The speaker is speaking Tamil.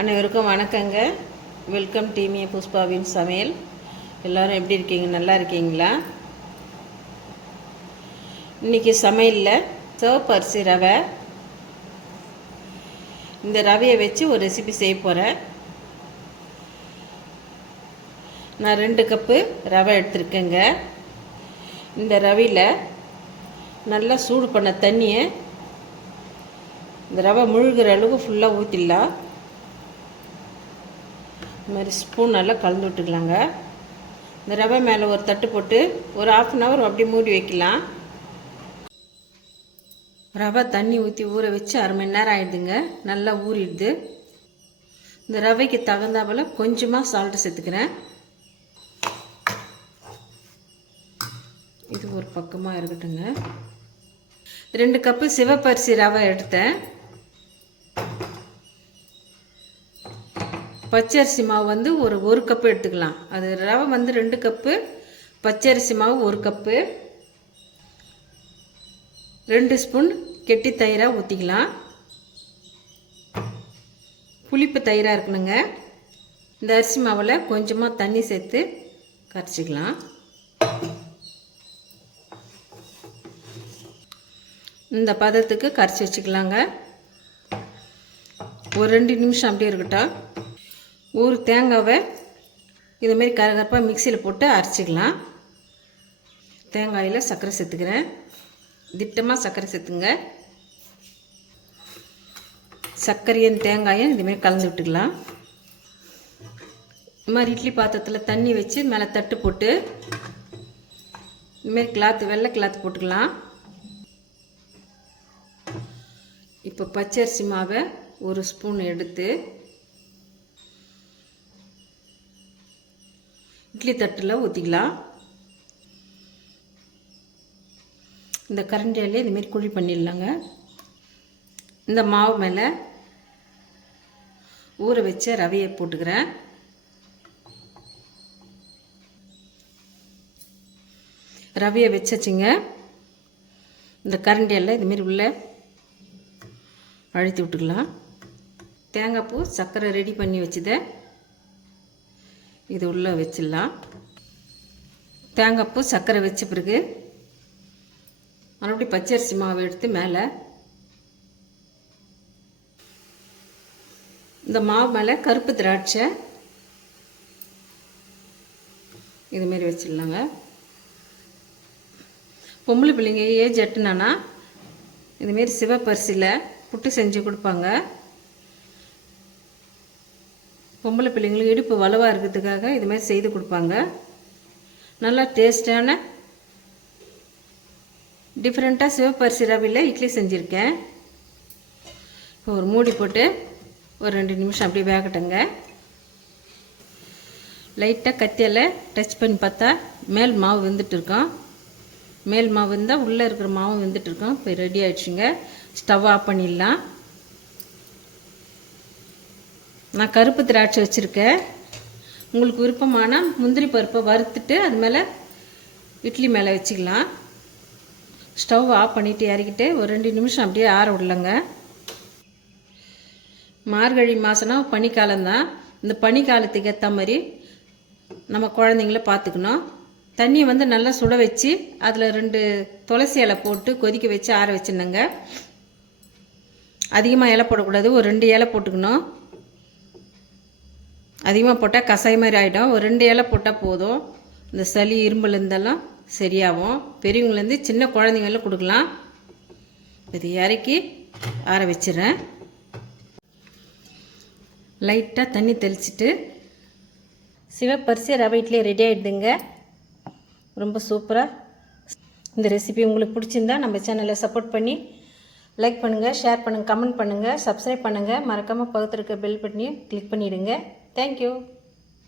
அனைவருக்கும் வணக்கங்க. வெல்கம் டீமிய புஷ்பாவின் சமையல். எல்லோரும் எப்படி இருக்கீங்க? நல்லா இருக்கீங்களா? இன்றைக்கி சமையலில் சிவப்பு அரிசி ரவை, இந்த ரவையை வச்சு ஒரு ரெசிபி செய்ய போகிறேன். நான் 2 கப்பு ரவை எடுத்துருக்கேங்க. இந்த ரவையில் நல்லா சூடு பண்ண தண்ணியை இந்த ரவை முழுகிற அளவுக்கு ஃபுல்லாக ஊற்றிடலாம். இந்த மாதிரி ஸ்பூன் நல்லா கலந்து விட்டுக்கலாங்க. இந்த ரவை மேலே ஒரு தட்டு போட்டு ஒரு 1/2 hour அப்படியே மூடி வைக்கலாம். ரவை தண்ணி ஊற்றி ஊற வச்சு 1/2 மணி நேரம் ஆகிடுதுங்க. நல்லா ஊறிடுது. இந்த ரவைக்கு தகுந்தாப்புல கொஞ்சமாக சால்ட்டு சேர்த்துக்கிறேன். இது ஒரு பக்கமாக இருக்கட்டுங்க. 2 கப்பு சிவப்பரிசி ரவை எடுத்தேன். பச்சரிசி மாவு வந்து ஒரு கப்பு எடுத்துக்கலாம். அது ரவை வந்து 2 கப்பு, பச்சரிசி மாவு 1 கப்பு, 2 ஸ்பூன் கெட்டி தயிராக ஊற்றிக்கலாம். புளிப்பு தயிராக இருக்கணுங்க. இந்த அரிசி மாவில் கொஞ்சமாக தண்ணி சேர்த்து கரைச்சிக்கலாம். இந்த பதத்துக்கு கரைச்சி வச்சுக்கலாங்க. ஒரு 2 நிமிஷம் அப்படியே இருக்கட்டும். ஒரு தேங்காவை இதுமாரி கரகரப்பாக மிக்சியில் போட்டு அரைச்சிக்கலாம். தேங்காயில் சர்க்கரை சேர்த்துக்கிறேன். திட்டமாக சர்க்கரை சேர்த்துங்க. சர்க்கரையும் தேங்காயும் இதுமாரி கலந்து விட்டுக்கலாம். இது மாதிரி இட்லி பாத்திரத்தில் தண்ணி வச்சு மேலே தட்டு போட்டு இதுமாரி கிளாத்து, வெள்ளை கிளாத்து போட்டுக்கலாம். இப்போ பச்சரிசி மாவை 1 ஸ்பூன் எடுத்து இட்லி தட்டில் ஊற்றிக்கலாம். இந்த கரண்டியாலே இதுமாரி குழி பண்ணிடலாங்க. இந்த மாவு மேலே ஊற வச்ச ரவையை போட்டுக்கிறேன். ரவையை வச்சுங்க. இந்த கரண்டியால் இதுமாரி உள்ளே அழுத்தி விட்டுக்கலாம். தேங்காய் பூ, சர்க்கரை ரெடி பண்ணி வச்சுதை இது உள்ளே வச்சிடலாம். தேங்காய் பூ, சர்க்கரை வச்ச பிறகு மறுபடியும் பச்சரிசி மாவு எடுத்து மேலே இந்த மாவு மேலே கருப்பு திராட்சை இதுமாரி வச்சிடலாங்க. பொம்பளை பிள்ளைங்க ஏஜ் எட்டுனானா இதுமாரி சிவப்பரிசியில் புட்டு செஞ்சு கொடுப்பாங்க. பொம்பளை பிள்ளைங்களுக்கு இடுப்பு வலுவாக இருக்கிறதுக்காக இதுமாதிரி செய்து கொடுப்பாங்க. நல்லா டேஸ்டான டிஃப்ரெண்ட்டாக சிவப்பரிசி ரவையில் இட்லி செஞ்சுருக்கேன். இப்போ ஒரு மூடி போட்டு ஒரு 2 நிமிஷம் அப்படியே வேகட்டுங்க. லைட்டாக கத்தியால் டச் பண்ணி பார்த்தா மேல் மாவு வெந்துட்டுருக்கோம். மேல் மாவு இருந்தால் உள்ளே இருக்கிற மாவு வெந்துட்டுருக்கோம். இப்போ ரெடி ஆகிடுச்சுங்க. ஸ்டவ் ஆஃப் பண்ணிடலாம். நான் கருப்பு திராட்சை வச்சுருக்கேன். உங்களுக்கு விருப்பமான முந்திரி பருப்பை வறுத்துட்டு அது மேலே இட்லி மேலே வச்சுக்கலாம். ஸ்டவ் ஆஃப் பண்ணிவிட்டு இறக்கிட்டு ஒரு 2 நிமிஷம் அப்படியே ஆற விடலங்க. மார்கழி மாதம்னா பனிக்காலம்தான். இந்த பனிக்காலத்துக்கு ஏற்ற மாதிரி நம்ம குழந்தைங்கள பார்த்துக்கணும். தண்ணியை வந்து நல்லா சுட வச்சு அதில் 2 துளசி இலை போட்டு கொதிக்க வச்சு ஆற வச்சுருந்தேங்க. அதிகமாக இலை போடக்கூடாது. ஒரு 2 இலை போட்டுக்கணும். அதிகமாக போட்டால் கசாய மாதிரி ஆகிடும். ஒரு 2 இலை போட்டால் போதும். இந்த சளி, இரும்பல் இருந்தெல்லாம் சரியாகும். பெரியவங்கலேருந்து சின்ன குழந்தைங்களும் கொடுக்கலாம். இது இறக்கி ஆற வச்சிடறேன். லைட்டாக தண்ணி தெளிச்சிட்டு சிவப்பரிசி ரவை இட்லி ரெடி ஆகிடுதுங்க. ரொம்ப சூப்பராக. இந்த ரெசிபி உங்களுக்கு பிடிச்சிருந்தா நம்ம சேனலை சப்போர்ட் பண்ணி லைக் பண்ணுங்கள், ஷேர் பண்ணுங்கள், கமெண்ட் பண்ணுங்கள், சப்ஸ்கிரைப் பண்ணுங்கள். மறக்காமல் பக்கத்தில் இருக்க பெல் பட்டனையும் கிளிக் பண்ணிவிடுங்க. தேங்க்யூ.